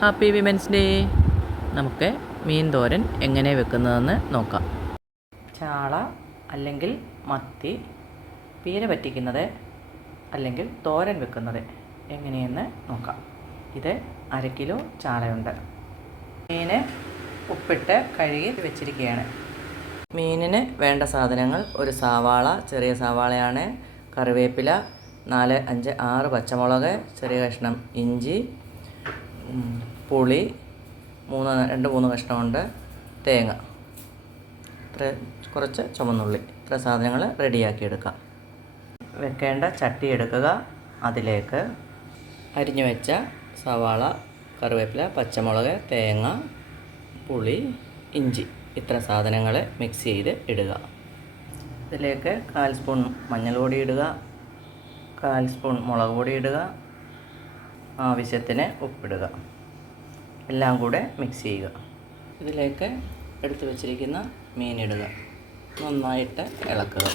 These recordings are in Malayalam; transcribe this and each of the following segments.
ഹാപ്പി വിമൻസ് ഡേ നമുക്ക് മീൻ തോരൻ എങ്ങനെ വെക്കുന്നതെന്ന് നോക്കാം. ചാള അല്ലെങ്കിൽ മത്തി പീര പറ്റിക്കുന്നത് അല്ലെങ്കിൽ തോരൻ വെക്കുന്നത് എങ്ങനെയെന്ന് നോക്കാം. ഇത് അര കിലോ ചാളയുണ്ട്. മീന് ഉപ്പിട്ട് കഴുകി വെച്ചിരിക്കുകയാണ്. മീനിന് വേണ്ട സാധനങ്ങൾ ഒരു സവാള ചെറിയ സവാളയാണ് കറിവേപ്പില നാല് അഞ്ച് ആറ് പച്ചമുളക് ചെറിയ കഷ്ണം ഇഞ്ചി പുളി മൂന്ന് രണ്ട് മൂന്ന് കഷ്ണമുണ്ട് തേങ്ങ. ഇത്ര കുറച്ച് ചുമന്നുള്ളി. ഇത്ര സാധനങ്ങൾ റെഡിയാക്കി എടുക്കാം വെക്കേണ്ട ചട്ടി എടുക്കുക. അതിലേക്ക് അരിഞ്ഞു വെച്ച സവാള കറിവേപ്പില പച്ചമുളക് തേങ്ങ പുളി ഇഞ്ചി ഇത്ര സാധനങ്ങൾ മിക്സ് ചെയ്ത് ഇടുക. ഇതിലേക്ക് കാൽ സ്പൂൺ മഞ്ഞൾ പൊടി ഇടുക. കാൽ സ്പൂൺ മുളക് പൊടി ഇടുക. ആവശ്യത്തിന് ഉപ്പിടുക. എല്ലാം കൂടെ മിക്സ് ചെയ്യുക. ഇതിലേക്ക് എടുത്തു വച്ചിരിക്കുന്ന മീനിടുക. നന്നായിട്ട് ഇളക്കുക.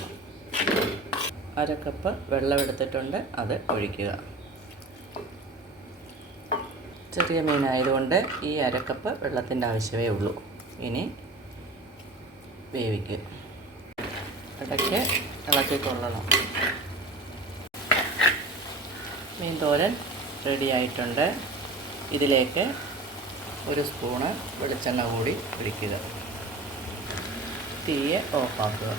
അര കപ്പ് വെള്ളം അത് ഒഴിക്കുക. ചെറിയ മീനായതുകൊണ്ട് ഈ അരക്കപ്പ് കപ്പ് വെള്ളത്തിന്റെ ആവശ്യമേ ഉള്ളൂ. ഇനി വേവിക്കുക. ഇടയ്ക്ക് ഇളക്കിക്കൊള്ളണം. മീൻ തോരൻ റെഡി ആയിട്ടുണ്ട്. ഇതിലേക്ക് ഒരു സ്പൂണ് വെളിച്ചെണ്ണ കൂടി ഒഴിക്കുക. തീയെ ഓഫാക്കുക